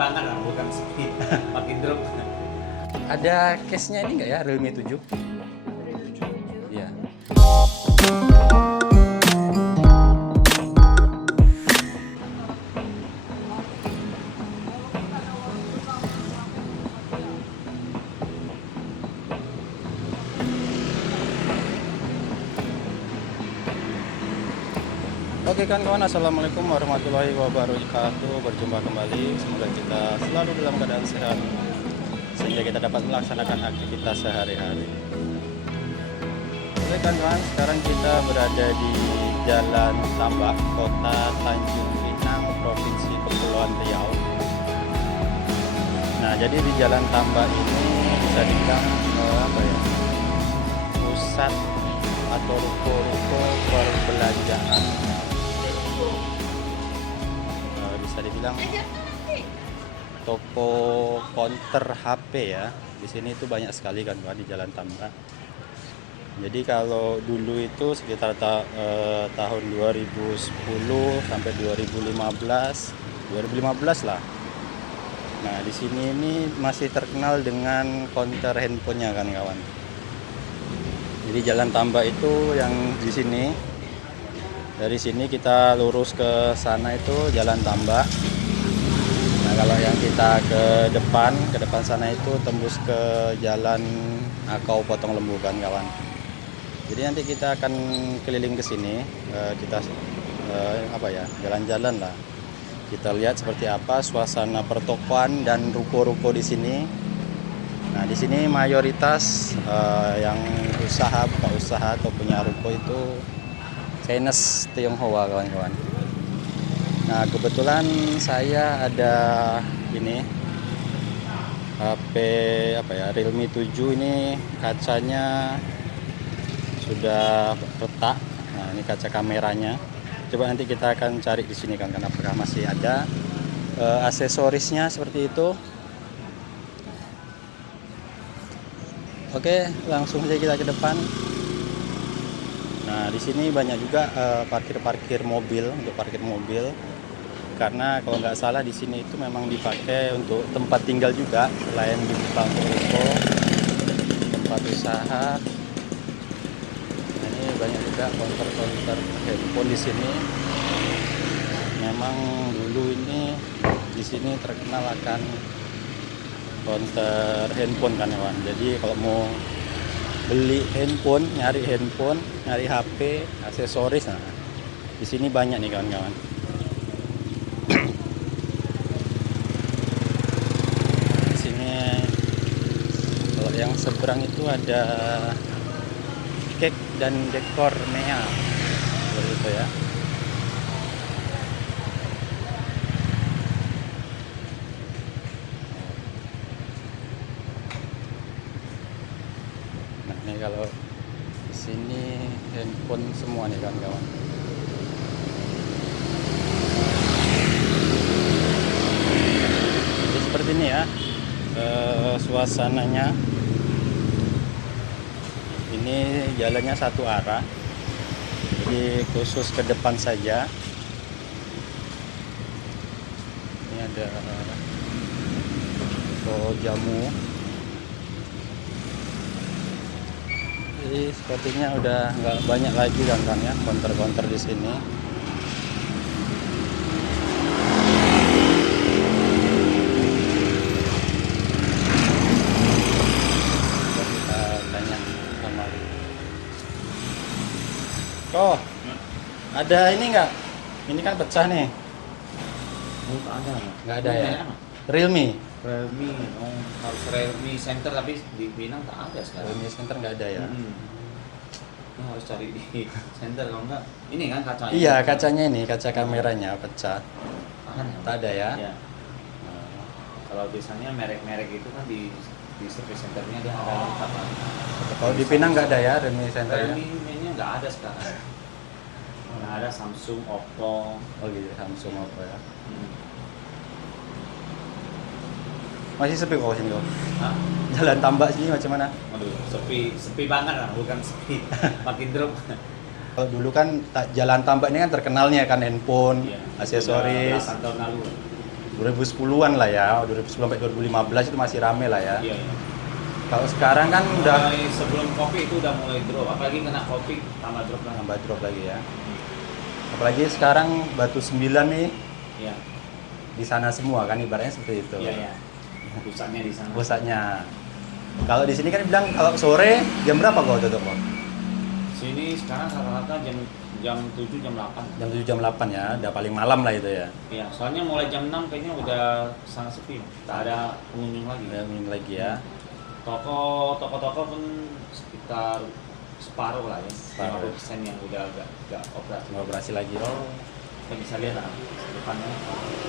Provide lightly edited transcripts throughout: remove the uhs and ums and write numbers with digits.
banget lah, bukan sepi, makin drop. Ada case-nya ini nggak ya, Realme 7? Iya. Oke kawan-kawan, assalamualaikum warahmatullahi wabarakatuh. Berjumpa kembali. Semoga kita selalu dalam keadaan sehat sehingga kita dapat melaksanakan aktivitas sehari-hari. Oke kawan-kawan, sekarang kita berada di Jalan Tambak, Kota Tanjung Pinang, Provinsi Kepulauan Riau. Nah, jadi di Jalan Tambak ini bisa dibilang pusat atau ruko-ruko perbelanjaan. Bisa dibilang toko counter HP ya. Di sini itu banyak sekali kan di Jalan Tambak. Jadi kalau dulu itu sekitar tahun 2010 sampai 2015 lah. Nah, di sini ini masih terkenal dengan counter handphonenya kan kawan. Jadi Jalan Tambak itu yang di sini. Dari sini kita lurus ke sana itu Jalan Tambak. Nah, kalau yang kita ke depan sana itu tembus ke Jalan Akau Potong Lembu kan kawan. Jadi nanti kita akan keliling ke sini, kita jalan-jalan lah. Kita lihat seperti apa suasana pertokoan dan ruko-ruko di sini. Nah, di sini mayoritas yang buka usaha atau punya ruko itu Chinese Tionghoa kawan-kawan. Nah, kebetulan saya ada ini HP Realme 7 ini, kacanya sudah retak. Nah, ini kaca kameranya. Coba nanti kita akan cari di sini kan, apakah masih ada aksesorisnya seperti itu. Oke, langsung saja kita ke depan. Nah, di sini banyak juga parkir mobil, untuk parkir mobil. Karena kalau nggak salah di sini itu memang dipakai untuk tempat tinggal juga, selain dibuka untuk ruko, tempat usaha. Nah, ini banyak juga counter handphone di sini. Memang dulu ini di sini terkenal akan counter handphone kan kawan. Jadi kalau mau beli handphone, nyari HP, aksesoris, nah di sini banyak nih kawan-kawan. Di sini kalau yang seberang itu ada cake dan dekor Mea, seperti itu ya. Nah, ini kalau di sini handphone semua nih kawan-kawan. Jadi seperti ini ya suasananya. Ini jalannya satu arah, jadi khusus ke depan saja. Ini ada jamu. Jadi sepertinya udah nggak banyak lagi kan ya counter-counter di sini. Kita tanya sama. Oh, ada ini nggak? Ini kan pecah nih. Nggak ada ya? Realme. Realme, harus Realme Center, tapi di Pinang tak ada sekarang. Realme Center nggak ada ya? Ini harus cari di Center, kalau enggak ini kan kacanya. Iya, kacanya ini, kaca kameranya pecah. Tak ada ya? Ya. Kalau biasanya merek-merek itu kan di service centernya dia ada lengkap. Kalau di Pinang nggak ada ya Realme Center ya? Realme-nya nggak ada sekarang. Nah, ada Samsung, Oppo. Oh gitu, Samsung apa ya? Masih sepi kok sini kok. Hah? Jalan Tambak sini macam mana? Waduh, sepi banget lah, bukan sepi, makin drop. Kalau dulu kan Jalan Tambak ini kan terkenalnya kan handphone, Iya, aksesoris. 8 tahun lalu. 2010-an lah ya, 2010 sampai 2015 itu masih rame lah ya. Iya, iya. Kalau sekarang kan udah Mulai sebelum kopi itu udah mulai drop, apalagi kena kopi tambah drop lah. nambah drop lagi ya. Apalagi sekarang Batu 9 nih Iya, di sana semua kan, ibaratnya seperti itu. iya, iya. Pusatnya di sana. Pusatnya. Kalau di sini kan bilang kalau sore jam berapa kau tutup kok? Sini sekarang rata-rata jam 7 jam 8. Jam 7 jam 8 ya, udah paling malam lah itu ya. Iya, soalnya mulai jam 6 kayaknya udah sangat sepi. Tak ada pengunjung lagi. Udah minum lagi ya. Toko-toko pun sekitar separuh lah ya. Separuh. 50% yang udah agak operasi. Nggak operasi lagi. Oh, Kita bisa lihat lah depannya.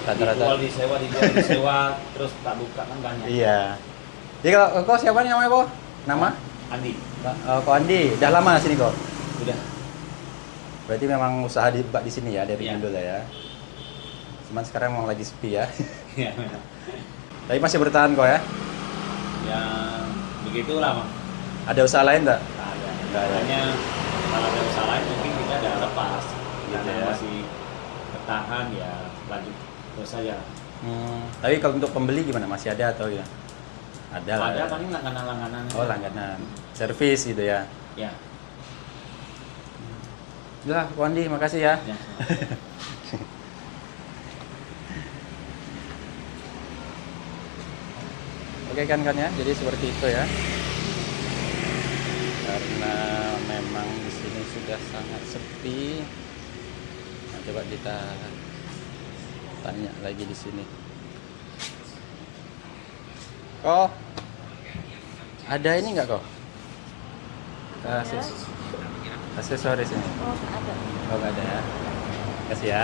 rata-rata. Dijual, disewa, terus tak buka kan banyak. Iya. Jadi kalau kau siapa nih namanya kok? Nama? Andi, Kok Andi, udah lama sini kok? udah. Berarti memang usaha di bak di sini ya dari Iya. dulu lah ya. Cuman sekarang memang lagi sepi ya. Iya, benar. Tapi masih bertahan kok ya. Ya begitulah, Bang. Ada usaha lain nggak? Ada. Nggak ada. Hanya kalau ada usaha lain mungkin kita udah lepas. Gitu Karena ya. masih bertahan ya lanjut terus saja. Tapi kalau untuk pembeli gimana? Masih ada atau ya? Ada lah. Ada Ya. paling langganan-langganan. Oh, langganan. Servis gitu ya. Ya. Udah, Kok Andi, makasih ya. Ya. Oke kan ya, jadi seperti itu ya. Karena memang di sini sudah sangat sepi. Nah, coba kita tanya lagi di sini. Kok ada ini nggak kok? Aksesoris ini? Oh, ada. Oh nggak ada ya. Kasih ya.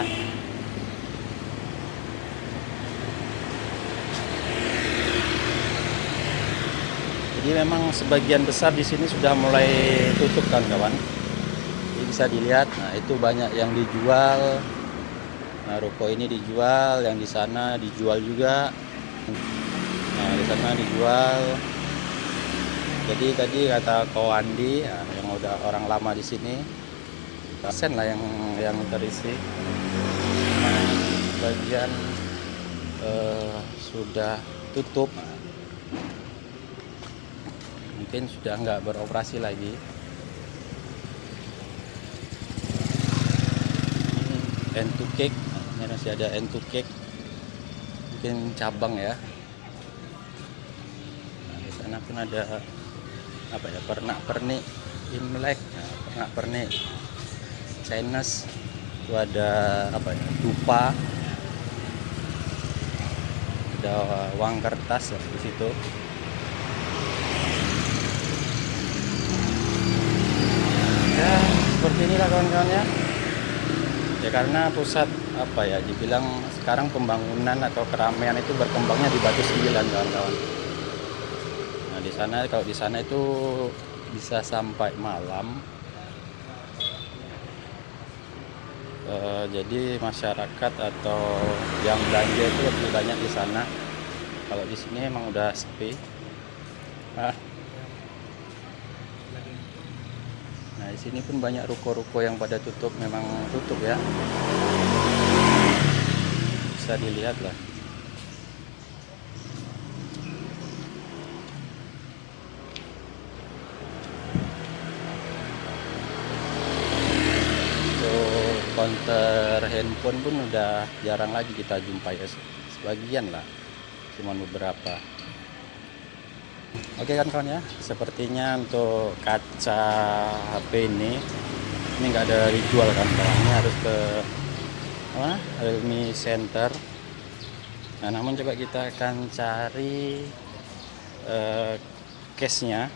Jadi memang sebagian besar di sini sudah mulai tutup kan kawan. Jadi bisa dilihat, nah itu banyak yang dijual. Nah ruko ini dijual, yang di sana dijual juga. Nah di sana dijual. Jadi tadi kata Ko Andi, ya, yang udah orang lama di sini, persen lah yang terisi. Nah, bagian sudah tutup. Mungkin sudah nggak beroperasi lagi. Ini N2 Cake, ini masih ada N2 Cake, mungkin cabang ya. Nah, di sana pun ada apa ya, pernak-pernik Imlek, nah, pernak-pernik Chinese, itu ada apa ya, dupa, ada uang kertas ya, di situ. Ya seperti inilah kawan-kawan ya. Ya karena pusat apa ya, dibilang sekarang pembangunan atau keramaian itu berkembangnya di Batu 9 kawan-kawan. Nah di sana, kalau di sana itu bisa sampai malam. Jadi masyarakat atau yang belanja itu lebih banyak di sana. Kalau di sini emang udah sepi. Nah di sini pun banyak ruko-ruko yang pada tutup, memang tutup ya. Bisa dilihat lah. Untuk counter handphone pun udah jarang lagi kita jumpai ya. Sebagian lah, cuma beberapa. Oke kan kawan ya, sepertinya untuk kaca HP ini nggak ada dijual kan kawan. Ini harus ke mana? Realme Center. Nah namun coba kita akan cari case-nya,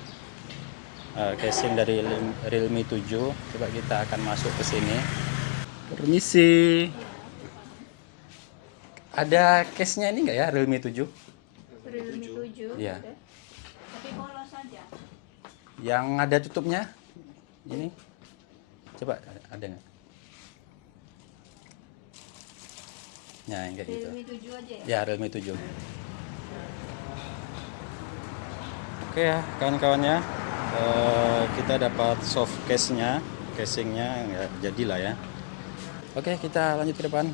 casing dari Realme 7. Coba kita akan masuk ke sini. Permisi. Ada case-nya ini nggak ya, Realme 7? Realme 7. Iya. Ada. Tapi polos saja. Yang ada tutupnya ini, coba ada nggak? Nah yang kayak gitu. Realme 7 aja ya. Ya Realme 7. Oke ya kawan-kawan ya, kita dapat soft case-nya, casingnya nggak jadilah ya. Oke kita lanjut ke depan.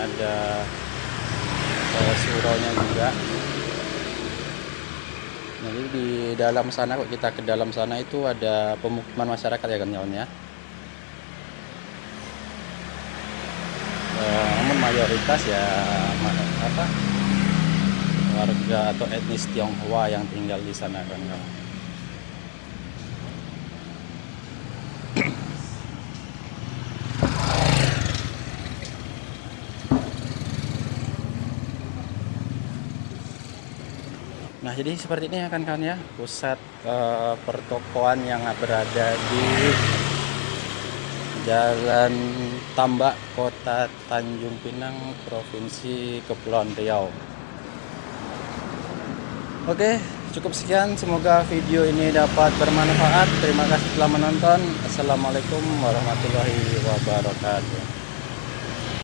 ada suraunya juga. Jadi di dalam sana, kok kita ke dalam sana itu ada pemukiman masyarakat ya kawan ya. Namun mayoritas ya warga atau etnis Tionghoa yang tinggal di sana kan. Nah, jadi seperti ini ya kan ya, pusat pertokoan yang berada di Jalan Tambak, Kota Tanjung Pinang, Provinsi Kepulauan Riau. Oke, cukup sekian. Semoga video ini dapat bermanfaat. Terima kasih telah menonton. Assalamualaikum warahmatullahi wabarakatuh.